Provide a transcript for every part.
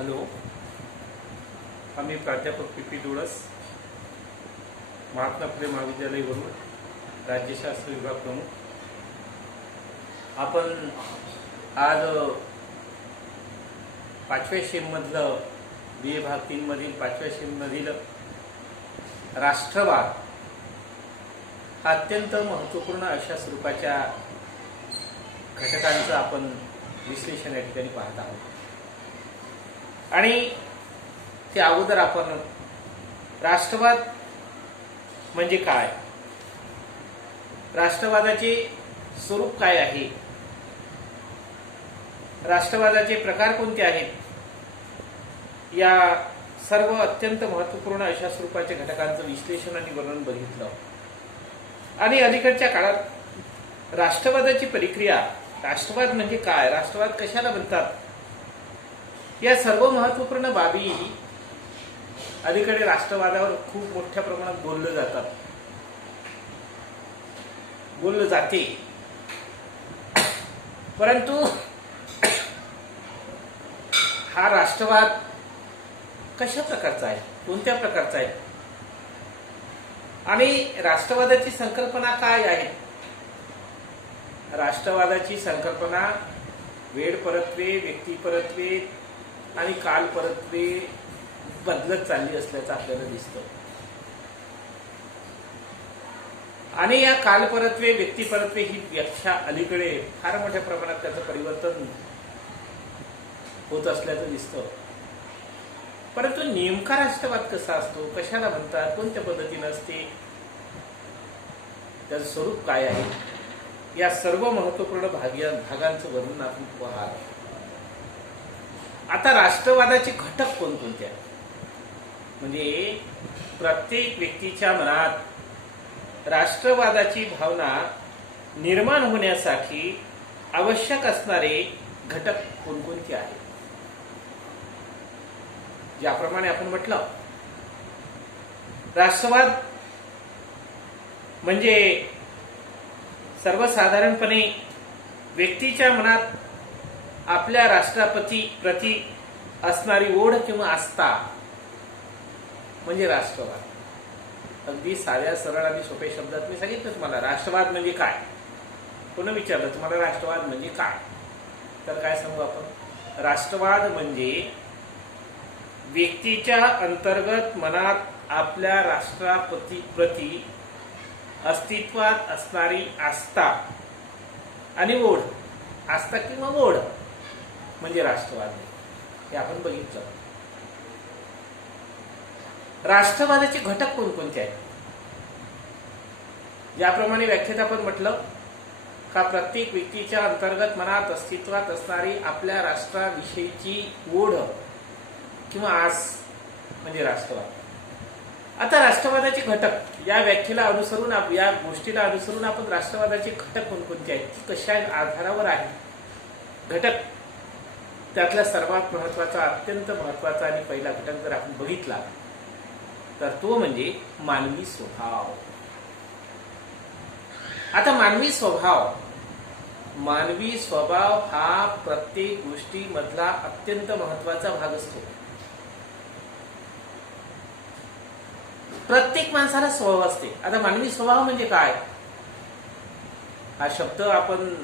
Hello, आम्ही प्राध्यापक P डोळस, महात्मा फुले महाविद्यालयवरून राज्यशास्त्र विभाग प्रमुख. आपण आज 5व्या शेममधलं BA भाग 3 मधील 5व्या शेममधील राष्ट्रवाद हा अत्यंत महत्त्वपूर्ण अशा स्वरूपाच्या घटकांचं आपण विश्लेषण या ठिकाणी पाहत आहोत. आणि त्या अगोदर आपण राष्ट्रवाद म्हणजे काय, राष्ट्रवादाचे स्वरूप काय आहे, राष्ट्रवादाचे प्रकार कोणते आहेत, या सर्व अत्यंत महत्त्वपूर्ण अशा स्वरूपाच्या घटकांचं विश्लेषण आणि वर्णन बघितलं. आणि अलीकडच्या काळात राष्ट्रवादाची प्रक्रिया, राष्ट्रवाद म्हणजे काय, राष्ट्रवाद कशाला म्हणतात, या सर्व महत्त्वपूर्ण बाबी अलीकडे राष्ट्रवादावर खूप मोठ्या प्रमाणात बोललं जाते. परंतु हा राष्ट्रवाद कशा प्रकारचा आहे, कोणत्या प्रकारचा आहे, आणि राष्ट्रवादाची संकल्पना काय आहे? राष्ट्रवादाची संकल्पना वेळपरत्वे, व्यक्तिपरत्वे आणि कालपरत्वे बदलत चालली असल्याचं आपल्याला दिसतं. आणि या कालपरत्वे, व्यक्तिपरत्वे ही व्याख्या अलीकडे फार मोठ्या प्रमाणात त्याचं परिवर्तन होत असल्याचं दिसतं. परंतु नेमका राष्ट्रवाद कसा असतो, कशाला म्हणतात, कोणत्या पद्धतीनं असते, त्याचं स्वरूप काय आहे, या सर्व महत्त्वपूर्ण भागांचं वर्णन आपण पाहतो. आता राष्ट्रवादाचे घटक कोणकोणते आहेत, म्हणजे प्रत्येक व्यक्तीच्या मनात राष्ट्रवादाची भावना निर्माण होण्यासाठी आवश्यक असणारे घटक कोणकोणते आहेत? ज्याप्रमाणे आपण म्हटलं, राष्ट्रवाद म्हणजे सर्वसाधारणपणे व्यक्तीच्या मनात आपल्या राष्ट्रपती प्रती असणारी ओढ किंवा आस्था म्हणजे राष्ट्रवाद. अगदी साध्या, सरळ आणि सोप्या शब्दात मी सांगितलं तुम्हाला राष्ट्रवाद म्हणजे काय. कोणी विचारलं तुम्हाला राष्ट्रवाद म्हणजे काय, तर काय सांगू आपण? राष्ट्रवाद म्हणजे व्यक्तीच्या अंतर्गत मनात आपल्या राष्ट्रपती प्रती अस्तित्वात असणारी आस्था आणि ओढ, आस्था किंवा ओढ म्हणजे राष्ट्रवाद, हे आपण बघितलं. राष्ट्रवादाचे घटक कोणकोणते आहेत? ज्याप्रमाणे व्याख्येत आपण म्हटलं का प्रत्येक व्यक्तीच्या अंतर्गत मनात अस्तित्वात असणारी आपल्या राष्ट्राविषयीची ओढ किंवा आस म्हणजे राष्ट्रवाद. आता राष्ट्रवादाचे घटक या व्याख्येला अनुसरून, या गोष्टीला अनुसरून आपण राष्ट्रवादाचे घटक कोणकोणते आहेत, ती कशा आधारावर आहे घटक, त्यातला सर्वात महत्वाचा, अत्यंत महत्वाचा आणि पहिला घटक जर आपण बघितला तर तो म्हणजे मानवी स्वभाव. आता मानवी स्वभाव हा प्रत्येक गोष्टीमधला अत्यंत महत्वाचा भाग असतो. प्रत्येक माणसाला स्वभाव असते. आता मानवी स्वभाव म्हणजे काय, हा शब्द आपण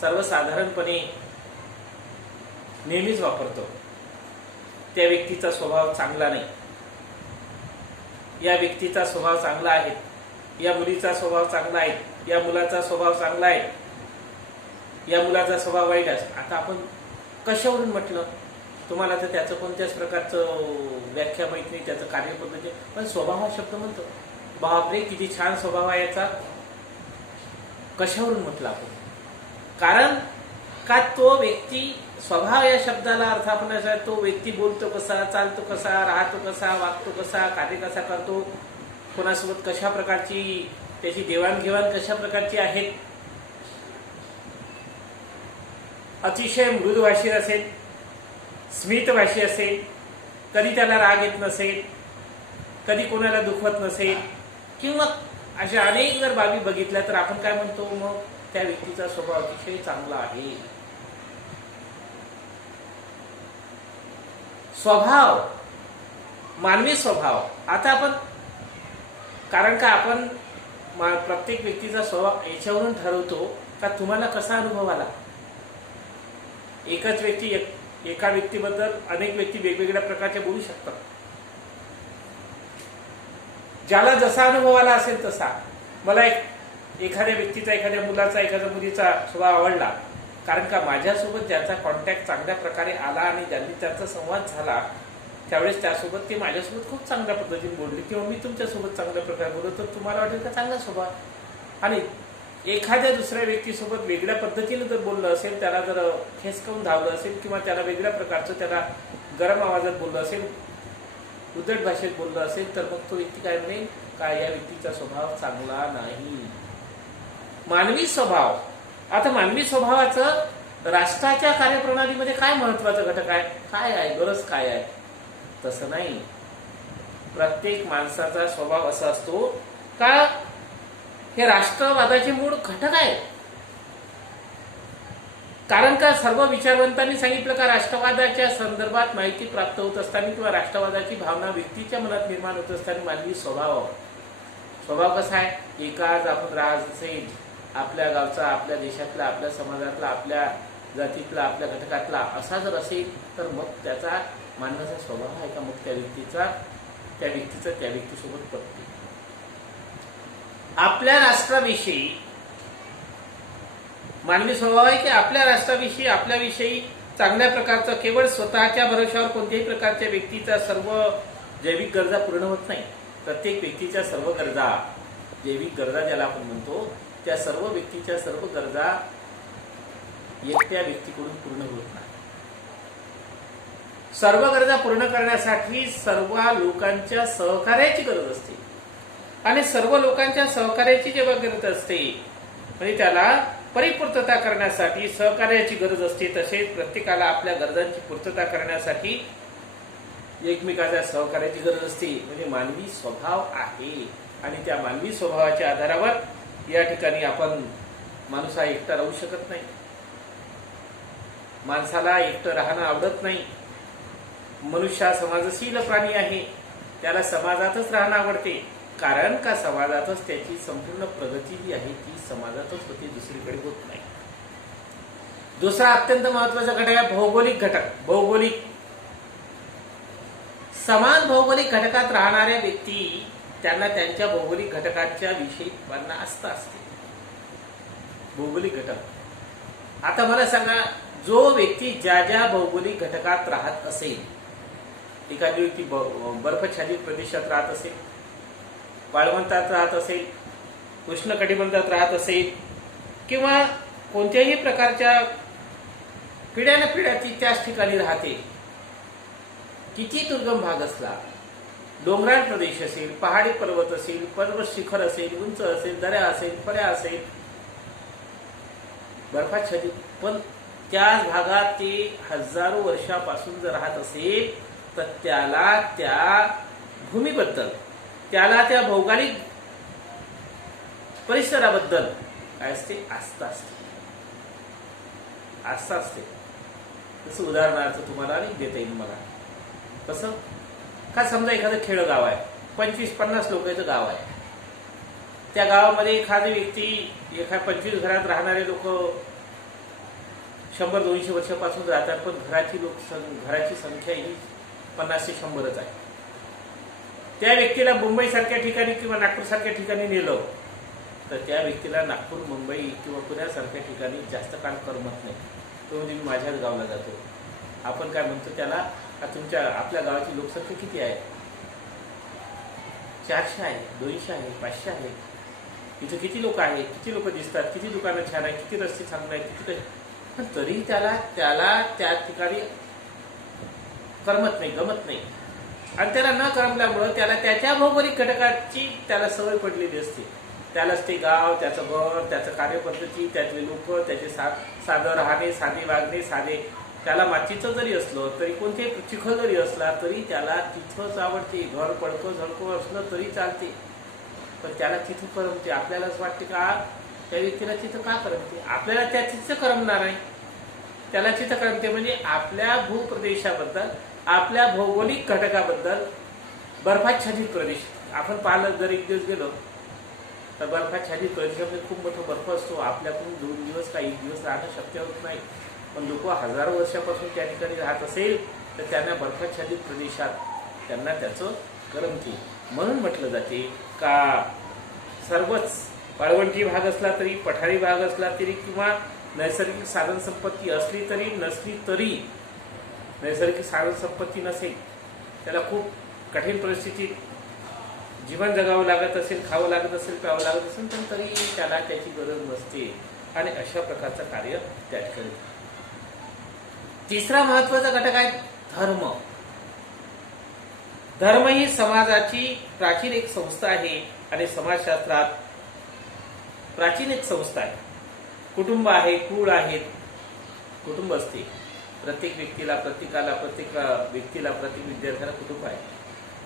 सर्वसाधारणपणे नेहमीच वापरतो. त्या व्यक्तीचा स्वभाव चांगला नाही, या व्यक्तीचा स्वभाव चांगला आहे, या मुलीचा स्वभाव चांगला आहे, या मुलाचा स्वभाव चांगला आहे, या मुलाचा स्वभाव वाईट आहे. आता आपण कशावरून म्हटलं, तुम्हाला तर त्याचं कोणत्याच प्रकारचं व्याख्या माहित नाही, त्याचं कार्यपद्धती, पण स्वभाव हा शब्द म्हणतो. बापरे किती छान स्वभाव आहे याचा. कशावरून म्हटलं आपण? कारण का तो व्यक्ती, स्वभाव या शब्दाला अर्थ आपण असा, तो व्यक्ती बोलतो कसा, चालतो कसा, राहतो कसा, वागतो कसा, कार्य कसा करतो, कोणासोबत कशा प्रकारची त्याची देवाणघेवाण कशा प्रकारची आहेत. अतिशय मृदुभाषी असेल, स्मितभाषी असेल, कधी त्याला राग येत नसेल, कधी कोणाला दुखवत नसेल, किंवा अशा अनेक जर बाबी बघितल्या तर आपण काय म्हणतो, मग त्या व्यक्तीचा स्वभाव अतिशय चांगला आहे. स्वभाव, मानवी स्वभाव. आता आपण, कारण का आपण प्रत्येक व्यक्तीचा स्वभाव याच्यावरून ठरवतो का तुम्हाला कसा अनुभव आला. एकच व्यक्ती एका व्यक्तीबद्दल अनेक व्यक्ती वेगवेगळ्या प्रकारचे बोलू शकतात. ज्याला जसा अनुभव आला असेल तसा. मला एखाद्या व्यक्तीचा, एखाद्या मुलाचा, एखाद्या मुलीचा स्वभाव आवडला, कारण का माझ्यासोबत ज्याचा कॉन्टॅक्ट चांगल्या प्रकारे आला आणि ज्यांनी त्याचा संवाद झाला, त्यावेळेस त्यासोबत ते माझ्यासोबत खूप चांगल्या पद्धतीने बोलले किंवा मी तुमच्यासोबत चांगल्या प्रकारे बोललो, तर तुम्हाला वाटेल का चांगला स्वभाव. आणि एखाद्या दुसऱ्या व्यक्तीसोबत वेगळ्या पद्धतीने जर बोललं असेल, त्याला जर खेचकावून धावलं असेल किंवा त्याला वेगळ्या प्रकारचं त्याला गरम आवाजात बोललं असेल, उद्धट भाषेत बोललं असेल, तर मग तो व्यक्ती काय म्हणेल का या व्यक्तीचा स्वभाव चांगला नाही. मानवी स्वभाव. आता मानवी स्वभावाचं राष्ट्राच्या कार्यप्रणालीमध्ये काय महत्वाचा घटक आहे, काय आहे, गरज काय आहे. तसं नाही. प्रत्येक माणसाचा स्वभाव असा असतो का हे राष्ट्रवादाचे मूळ घटक आहे. कारण का सर्व विचारवंतांनी सांगितलं का राष्ट्रवादाच्या संदर्भात माहिती प्राप्त होत असताना किंवा राष्ट्रवादाची भावना व्यक्तीच्या मनात निर्माण होत असताना मानवी स्वभाव कसा आहे. एकाच आपण राहत असेल, आपल्या गावचा, आपल्या देशातला, आपल्या समाजातला, आपल्या जातीतला, आपल्या घटकातला असा जर असेल, तर मग त्याचा मानण्याचा स्वभाव आहे का मग त्या व्यक्तीचा त्या व्यक्तीसोबत पटते. आपल्या राष्ट्राविषयी मानवी स्वभाव आहे की आपल्या राष्ट्राविषयी, आपल्याविषयी चांगल्या प्रकारचं, केवळ स्वतःच्या भरोशावर कोणत्याही प्रकारच्या व्यक्तीचा सर्व जैविक गरजा पूर्ण होत नाही. प्रत्येक व्यक्तीच्या सर्व गरजा, जैविक गरजा ज्याला आपण म्हणतो, त्या सर्व व्यक्तीच्या सर्व गरजा एकट्या व्यक्तीकडून पूर्ण होत नाही. सर्व गरजा पूर्ण करण्यासाठी सर्व लोकांच्या सहकार्याची गरज असते. आणि सर्व लोकांच्या सहकार्याची जेव्हा गरज असते, म्हणजे त्याला परिपूर्तता करण्यासाठी सहकार्याची गरज असते, तसेच प्रत्येकाला आपल्या गरजांची पूर्तता करण्यासाठी एकमेकाच्या सहकार्याची गरज असते. म्हणजे मानवी स्वभाव आहे. आणि त्या मानवी स्वभावाच्या आधारावर या ठिकाणी आपण, माणूस हा एकटा राहू शकत नाही. माणसाला एकटं राहणं आवडत नाही. मनुष्य हा समाजशील प्राणी आहे. त्याला समाजातच राहणं आवडते. कारण का समाजातच त्याची संपूर्ण प्रगती जी आहे ती समाजातच होती, दुसरीकडे होत नाही. दुसरा अत्यंत महत्वाचा घटक आहे भौगोलिक घटक. भौगोलिक, समान भौगोलिक घटकात राहणाऱ्या व्यक्ती, त्यांना त्यांच्या भौगोलिक घटकाच्या विषयी त्यांना आस्था असते. भौगोलिक घटक. आता मला सांगा, जो व्यक्ती ज्या ज्या भौगोलिक घटकात राहत असेल, एखादी व्यक्ती बर्फाच्छादित प्रदेशात राहत असेल, वाळवंटात राहत असेल, उष्णकटिबंधात राहत असेल, किंवा कोणत्याही प्रकारच्या पिढ्यान पिढ्या ती त्याच ठिकाणी राहते. किती दुर्गम भाग असला, डोंगराळ प्रदेश असेल, पहाडी पर्वत असेल, पर्वत शिखर असेल, उंच असेल, दऱ्या असेल, फळ्या असेल, बर्फाच्छादित, पण त्याच भागात ते हजारो वर्षापासून जर राहत असेल, तर त्याला त्या भूमीबद्दल, त्याला त्या भौगोलिक परिसराबद्दल काय असते, आस्था असते. आस्था असते. तसं उदाहरणार्थ तुम्हाला देता येईल मला. कसं का, समजा एखादं खेडगाव आहे, 25-50 लोकांचं गाव आहे. त्या गावामध्ये एखादी व्यक्ती, 25 घरात राहणारे लोक 100-200 वर्षापासून राहतात, पण घराची संख्या ही 50 ते 100च आहे. त्या व्यक्तीला मुंबई सारख्या ठिकाणी किंवा नागपूर सारख्या ठिकाणी नेलं, तर त्या व्यक्तीला नागपूर, मुंबई किंवा पुण्यासारख्या ठिकाणी जास्त काळ करमत नाही. तो म्हणजे मी माझ्याच गावाला जातो. आपण काय म्हणतो त्याला, आपल्या गावाची लोकसंख्या किती आहे? 400 आहे, 200 आहे, 500 आहे. इथे किती लोक आहेत, किती लोक दिसतात, किती दुकानं छान आहे, किती रस्ते चांगले आहेत, किती, पण तरी त्याला त्या ठिकाणी करमत नाही, गमत नाही. आणि त्याला न करमल्यामुळं त्याला त्याच्या भौगोलिक घटकाची त्याला सवय पडलेली असते. त्यालाच ते गाव, त्याचं घर, त्याचं कार्यपद्धती, त्यातले लोक, त्याचे साधं राहणे, साधे वागणे, साधे, त्याला मातीचं जरी असलं तरी, कोणते चिखल जरी असला तरी त्याला तिथंच आवडते. घर पडकं झडकं असलं तरी चालते, पण त्याला तिथं करमते. आपल्यालाच वाटते का त्या व्यक्तीला तिथं का करमते, आपल्याला त्या तिथं करमणार आहे. त्याला चित्रक्रांती म्हणजे आपल्या भूप्रदेशाबद्दल, आपल्या भौगोलिक घटकाबद्दल. बर्फाच्छादित प्रदेश आपण पाहिलं, जर एक दिवस गेलो तर बर्फाच्छादित प्रदेशामध्ये खूप मोठा बर्फ असतो. आपल्याकडून 2 दिवस का 1 दिवस राहणं शक्य होत नाही, पण लोक हजारो वर्षापासून त्या ठिकाणी राहत असेल तर त्यांना बर्फाच्छादित प्रदेशात त्यांना त्याचं करमते. म्हणून म्हटलं जाते का सर्वच वाळवंटी भाग असला तरी, पठारी भाग असला तरी, किंवा नैसर्गिक साधन संपत्ती असली तरी नसली तरी, नैसर्गिक साधन संपत्ती नसेल, त्याला खूप कठीण परिस्थितीत जीवन जगावं लागत असेल, खावं लागत असेल, प्यावं लागत असेल, पण तरी त्याला त्याची गरज नसते. आणि अशा प्रकारचं कार्य त्या ठिकाणी. तिसरा महत्वाचा घटक आहे धर्म. धर्म ही समाजाची प्राचीन एक संस्था आहे आणि समाजशास्त्रात प्राचीन एक संस्था आहे. कुटुंब आहे, कुळ आहेत, कुटुंब असते. प्रत्येक व्यक्तीला, प्रत्येक व्यक्तीला, प्रत्येक विद्यार्थ्याला कुटुंब आहे.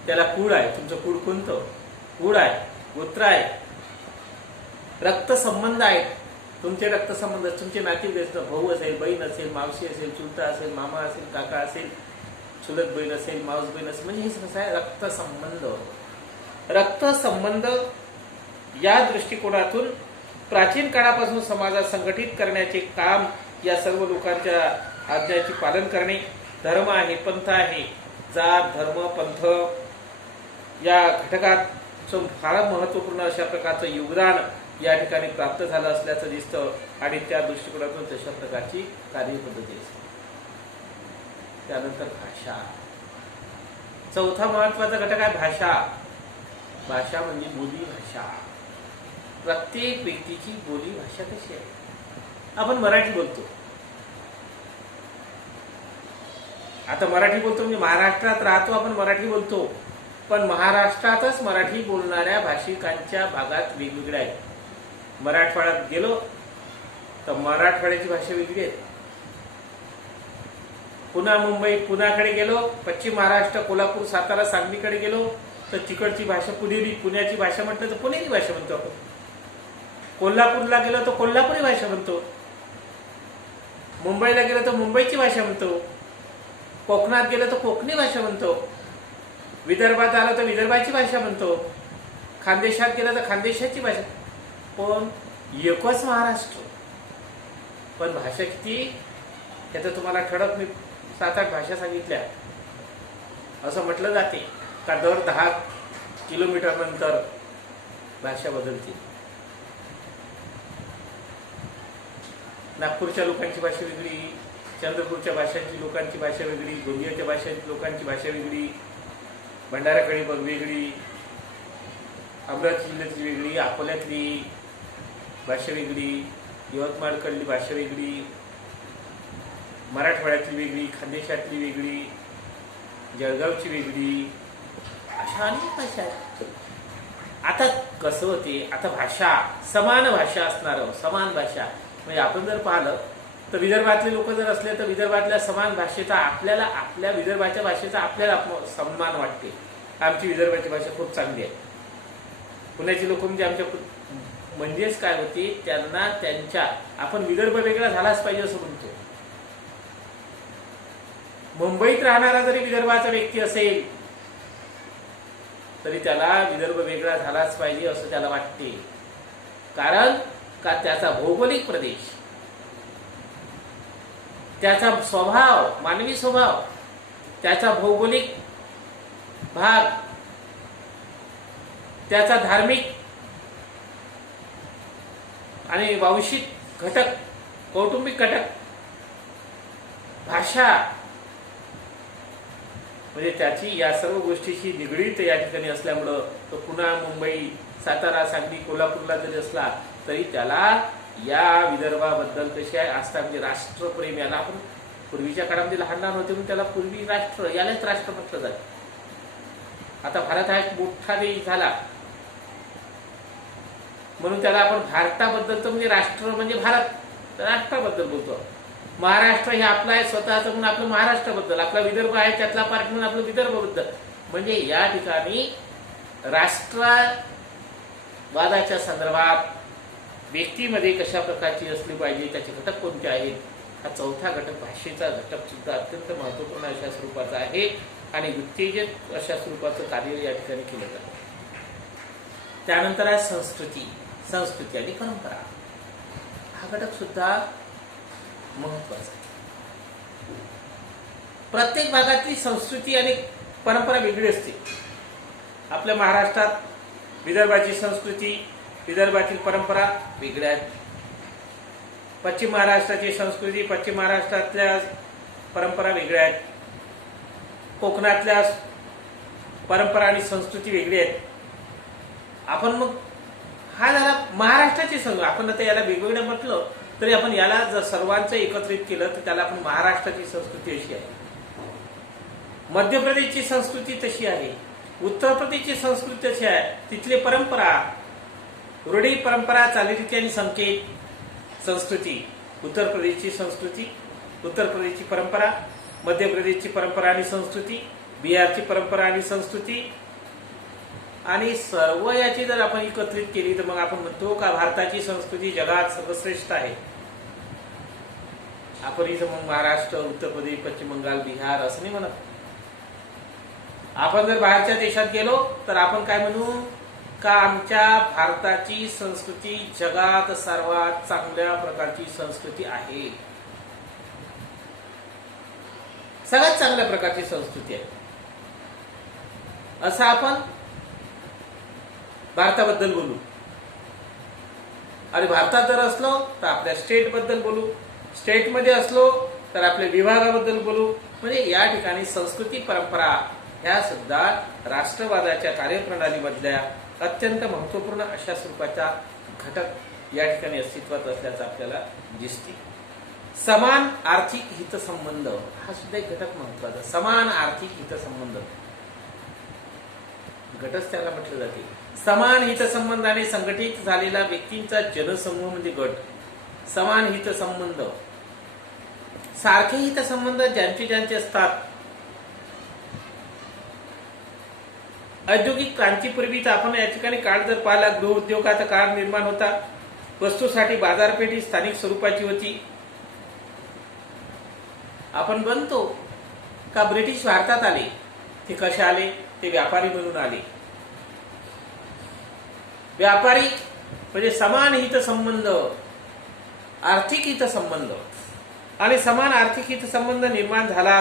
त्याला कुळ आहे. तुमचं कुळ कोणतं? कुळ आहे, गोत्र आहे, रक्तसंबंध आहेत. तुमचे रक्तसंबंध, तुमचे नातेवाईक, भाऊ असेल, बहीण असेल, मावशी असेल, चुलता असेल, मामा असेल, काका असेल, चुलत बहीण असेल, मावस बहीण असेल, म्हणजे हे कसं आहे? रक्तसंबंध. रक्तसंबंध या दृष्टिकोनातून प्राचीन काळापासून समाजात संघटित करण्याचे काम या सर्व लोकांच्या आज्ञाचे पालन करणे. धर्म आहे, पंथ आहे. जात, धर्म, पंथ या घटकात फार महत्वपूर्ण अशा प्रकारचं योगदान या ठिकाणी प्राप्त झालं असल्याचं दिसतं आणि त्या दृष्टिकोनातून तशा प्रकारची कार्यपद्धती असते. त्यानंतर भाषा. चौथा महत्वाचा घटक आहे भाषा. भाषा म्हणजे बोली भाषा. प्रत्येक व्यक्तीची बोली भाषा कशी आहे? आपण मराठी बोलतो. आता मराठी बोलतो म्हणजे महाराष्ट्रात राहतो, आपण मराठी बोलतो, पण महाराष्ट्रातच मराठी बोलणाऱ्या भाषिकांच्या भागात वेगवेगळ्या आहेत. मराठवाड्यात गेलो तर मराठवाड्याची भाषा वेगळी आहे. पुन्हा मुंबई, पुण्याकडे गेलो, पश्चिम महाराष्ट्र, कोल्हापूर, सातारा, सांगलीकडे गेलो तर तिकडची भाषा पुणेरी, पुण्याची भाषा म्हटलं तर पुणेरी भाषा म्हणतो आपण. कोल्हापूरला गेलो तर कोल्हापुरी भाषा म्हणतो. मुंबईला गेलो तर मुंबईची भाषा म्हणतो. कोकणात गेलो तर कोकणी भाषा म्हणतो. विदर्भात आलं तर विदर्भाची भाषा म्हणतो. खानदेशात गेलं तर खानदेशाची भाषा. पण एकच महाराष्ट्र, पण भाषा किती? त्याचं तुम्हाला ठळक मी 7-8 भाषा सांगितल्या. असं म्हटलं जाते का दर 10 किलोमीटर नंतर भाषा बदलते. नागपूरच्या लोकांची भाषा वेगळी, चंद्रपूरच्या भाषांची लोकांची भाषा वेगळी, गोंदियाच्या भाषांची लोकांची भाषा वेगळी, भंडाराकडे वेगळी, अमरावती जिल्ह्यातली वेगळी, अकोल्यातली भाषा वेगळी, यवतमाळकडली भाषा वेगळी, मराठवाड्यातली वेगळी, खानदेशातली वेगळी, जळगावची वेगळी, अशा अनेक भाषा आहेत. आता कसं होते? आता भाषा समान भाषा असणार, समान भाषा म्हणजे आपण जर पाहिलं तर विदर्भातले लोक जर असले तर विदर्भातल्या समान भाषेचा आपल्याला, आपल्या विदर्भाच्या भाषेचा आपल्याला सन्मान वाटते. आमची विदर्भाची भाषा खूप चांगली आहे. पुण्याची लोक म्हणजे आमच्या, म्हणजेच काय होते, त्यांना त्यांच्या, आपण विदर्भ वेगळा झालाच पाहिजे असं म्हणतो. मुंबईत राहणारा जरी विदर्भाचा व्यक्ती असेल तरी त्याला विदर्भ वेगळा झालाच पाहिजे असं त्याला वाटते. कारण का त्याचा भौगोलिक प्रदेश, त्याचा स्वभाव, मानवी स्वभाव, त्याचा भौगोलिक भाग, त्याचा धार्मिक आणि वांशिक घटक, कौटुंबिक घटक, भाषा, म्हणजे त्याची या सर्व गोष्टीशी निगडीत या ठिकाणी असल्यामुळं तो पुन्हा मुंबई, सातारा, सांगली, कोल्हापूरला जरी असला तरी त्याला या विदर्भाबद्दल कशी आहे आस्था, म्हणजे राष्ट्रप्रेम. याला आपण पूर्वीच्या काळामध्ये लहान लहान होते म्हणून त्याला पूर्वी राष्ट्र, यालाच राष्ट्र म्हटलं जातं. आता भारत हा एक मोठा देश झाला म्हणून त्याला आपण भारताबद्दल तर म्हणजे राष्ट्र म्हणजे भारत, राष्ट्राबद्दल बोलतो. महाराष्ट्र हे आपलं आहे स्वतःच म्हणून आपलं महाराष्ट्राबद्दल, आपला विदर्भ आहे त्यातला पार्ट म्हणून आपलं विदर्भाबद्दल. म्हणजे या ठिकाणी राष्ट्रवादाच्या संदर्भात व्यक्तीमध्ये कशा प्रकारची असली पाहिजे, त्याचे घटक कोणते आहेत हा चौथा घटक, भाषेचा घटक सुद्धा अत्यंत महत्त्वपूर्ण अशा स्वरूपाचा आहे आणि उत्तेजक अशा स्वरूपाचं कार्य या ठिकाणी केलं जातं. त्यानंतर आहे संस्कृती आणि परंपरा. हा घटक सुद्धा महत्वाचा आहे. प्रत्येक भागातली संस्कृती आणि परंपरा वेगळी असते. आपल्या महाराष्ट्रात विदर्भाची संस्कृती, विदर्भातील परंपरा वेगळ्या आहेत. पश्चिम महाराष्ट्राची संस्कृती, पश्चिम महाराष्ट्रातल्या परंपरा वेगळ्या आहेत. कोकणातल्या परंपरा आणि संस्कृती वेगळी आहेत. आपण मग हा झाला महाराष्ट्राची संस्कृती. आपण आता याला वेगवेगळं म्हटलं तरी आपण याला जर सर्वांचं एकत्रित केलं तर त्याला आपण महाराष्ट्राची संस्कृती अशी आहे. मध्य प्रदेशची संस्कृती तशी आहे. उत्तर प्रदेशची संस्कृती तशी आहे. तिथली परंपरा, रूढी, परंपरा, चालीरीती आणि संकेत, संस्कृती. उत्तर प्रदेशची संस्कृती, उत्तर प्रदेशची परंपरा, मध्य प्रदेशची परंपरा आणि संस्कृती, बिहारची परंपरा आणि संस्कृती आणि सर्व याची जर आपण एकत्रित केली तर मग आपण म्हणतो का भारताची संस्कृती जगात सर्वश्रेष्ठ आहे. आपण इथं मग महाराष्ट्र, उत्तर प्रदेश, पश्चिम बंगाल, बिहार असं नाही म्हणत. आपण जर बाहेरच्या देशात गेलो तर आपण काय म्हणू का आमच्या भारताची संस्कृती जगात सर्वात चांगल्या प्रकारची संस्कृती आहे, सगळ्यात चांगल्या प्रकारची संस्कृती आहे असं आपण भारताबद्दल बोलू. आणि भारतात जर असलो तर आपल्या स्टेट बद्दल बोलू, स्टेटमध्ये असलो तर आपल्या विभागाबद्दल बोलू. म्हणजे या ठिकाणी संस्कृती, परंपरा ह्या सुद्धा राष्ट्रवादाच्या कार्यप्रणालीमधल्या अत्यंत महत्वपूर्ण अशा स्वरूपाचा घटक या ठिकाणी अस्तित्वात असल्याचं आपल्याला दिसते. समान आर्थिक हितसंबंध हा सुद्धा एक घटक महत्वाचा. समान आर्थिक हितसंबंध गटच त्याला म्हटलं जाते. समान हितसंबंधाने संघटित झालेला व्यक्तींचा जनसमूह म्हणजे गट. समान हितसंबंध, सारखे हितसंबंध ज्यांचे असतात. औद्योगिक क्रांतीपूर्वीच आपण या ठिकाणी काळ जर पाहिला, गृहउद्योगाचा काळ निर्माण होता. वस्तूसाठी बाजारपेठी स्थानिक स्वरूपाची होती. आपण बनतो का ब्रिटिश भारतात आले, ते कसे आले, ते व्यापारी म्हणून आले. व्यापारी म्हणजे समान हितसंबंध, आर्थिक हितसंबंध आणि समान आर्थिक हितसंबंध निर्माण झाला.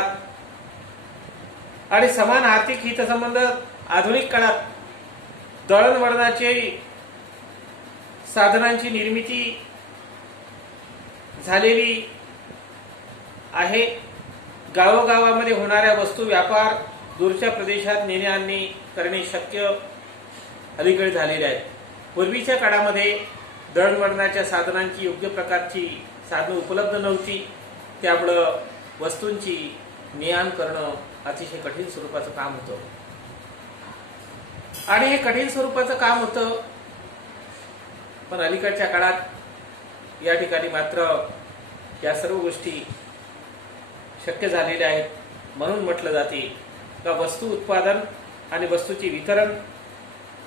आणि समान आर्थिक हितसंबंध आधुनिक काळात दळणवळणाचे साधनांची निर्मिती झालेली आहे. गावोगावामध्ये होणाऱ्या वस्तू व्यापार दूरच्या प्रदेशात नेणे आणणे करणे शक्य अलीकडे झालेले आहेत. पूर्वीच्या काळामध्ये दळणवळणाच्या साधनांची योग्य प्रकारची साधनं उपलब्ध नव्हती. त्यामुळं वस्तूंची ने-आण करणं अतिशय कठीण स्वरूपाचं काम होतं. आणि हे कठीण स्वरूपाचं काम होतं. पण अलीकडच्या काळात या ठिकाणी मात्र या सर्व गोष्टी शक्य झालेल्या आहेत. म्हणून म्हटलं जाते का वस्तू उत्पादन आणि वस्तूचे वितरण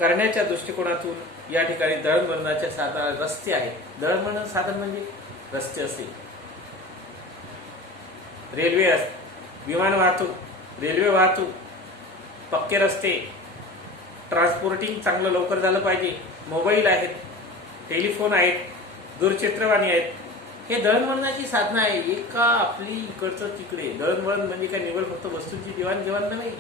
करण्याच्या दृष्टिकोनातून या ठिकाणी दळणवळणाच्या साधन रस्ते आहेत. दळणवळण साधन म्हणजे रस्ते असेल, रेल्वे, विमान वाहतूक, रेल्वे वाहतूक, पक्के रस्ते, ट्रान्सपोर्टिंग चांगलं लवकर झालं पाहिजे, मोबाईल आहेत, टेलिफोन आहेत, दूरचित्रवाणी आहेत. हे दळणवळणाची साधनं आहे. एका आपली इकडचं तिकडे दळणवळण म्हणजे काय निवड फक्त वस्तूंची देवाणघेवाण नाही.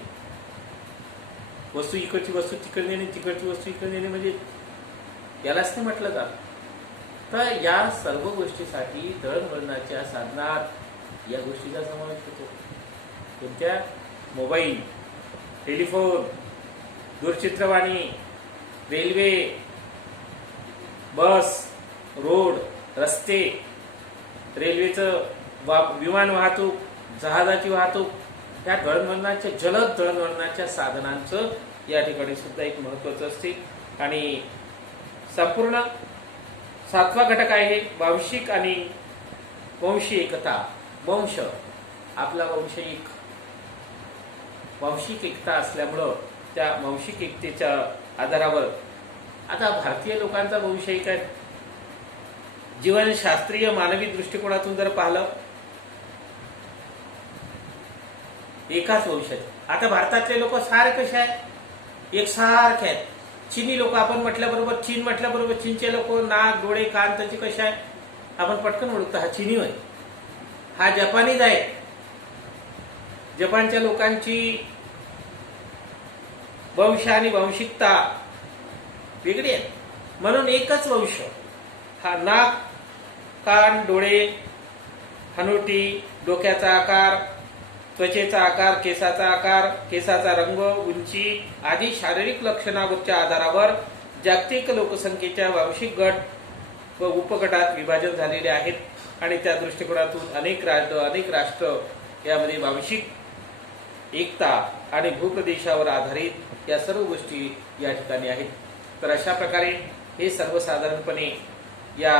वस्तू इकडची वस्तू तिकडे नेणे, तिकडची वस्तू इकडे नेणे म्हणजे यालाच नाही म्हटलं जात. तर या सर्व गोष्टीसाठी दळणवळणाच्या साधनात या गोष्टीचा समावेश होतो. कोणत्या? मोबाईल, टेलिफोन, दूरचित्रवाणी, रेल्वे, बस, रोड, रस्ते, रेल्वेचं विमान वाहतूक, जहाजाची वाहतूक, या दळणवळणाच्या जलद दळणवळणाच्या साधनांचं या ठिकाणी सुद्धा एक महत्वाचं असते. आणि संपूर्ण सातवा घटक आहे वांशिक आणि वंशी एकता. वंश आपला वांशिक एकता असल्यामुळं त्या वांशिक एकतेच्या आधारावर आता भारतीय लोकांचा वंश एक आहे. जीवनशास्त्रीय मानवी दृष्टिकोनातून जर पाहिलं एकाच वंशाचे. आता भारतातले लोक सारे कसे आहेत, एकसारखे आहेत. चीनी लोक आपण म्हटल्याबरोबर, चीन म्हटल्याबरोबर चीनचे लोक नाक डोळे कान त्याचे कसे आहे आपण पटकन ओळखतो, हा चीनी होय, हा जपानीज आहे. जपानच्या लोकांची वंश आणि वांशिकता वेगळी आहे. म्हणून एकच वंश हा नाक कान डोळे हनुटी डोक्याचा आकार त्वचेचा आकार केसाचा आकार केसाचा रंग उंची आदी शारीरिक लक्षणांच्या आधारावर जागतिक लोकसंख्येच्या वांशिक गट व उपगटात विभाजन झालेले आहेत. आणि त्या दृष्टिकोनातून अनेक राष्ट्र यामध्ये वांशिक एकता आणि भूप्रदेशावर आधारित या सर्व गोष्टी या ठिकाणी आहेत. तर अशा प्रकारे हे सर्वसाधारणपणे या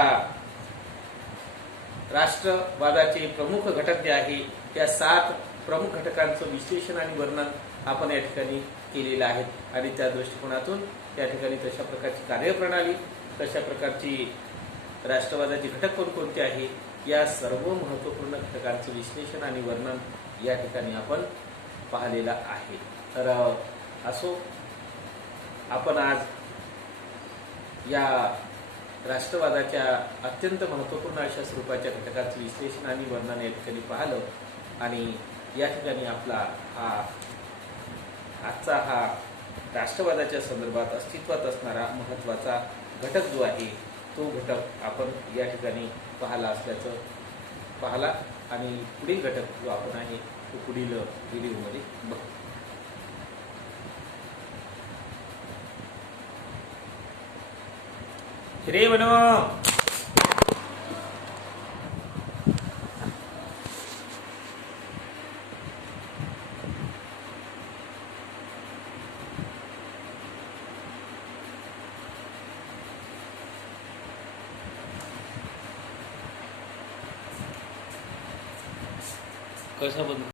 राष्ट्रवादाचे प्रमुख घटक जे आहे त्या 7 प्रमुख घटकांचं विश्लेषण आणि वर्णन आपण या ठिकाणी केलेलं आहे. आणि त्या दृष्टिकोनातून त्या ठिकाणी तशा प्रकारची कार्यप्रणाली, तशा प्रकारची राष्ट्रवादाचे घटक कोणकोणते आहे या सर्व महत्त्वपूर्ण घटकांचं विश्लेषण आणि वर्णन या ठिकाणी आपण पाहिलेलं आहे. तर असो, आपण आज या राष्ट्रवादाच्या अत्यंत महत्त्वपूर्ण अशा स्वरूपाच्या घटकाचं विश्लेषण आणि वर्णन या ठिकाणी पाहिलं. आणि या ठिकाणी आपला आजचा हा राष्ट्रवादाच्या संदर्भात अस्तित्वात असणारा महत्त्वाचा घटक जो आहे तो घटक आपण या ठिकाणी पाहला आणि पुढील घटक जो आपण आहे तो पुढील व्हिडिओमध्ये बघू. श्री वनो कसा बंद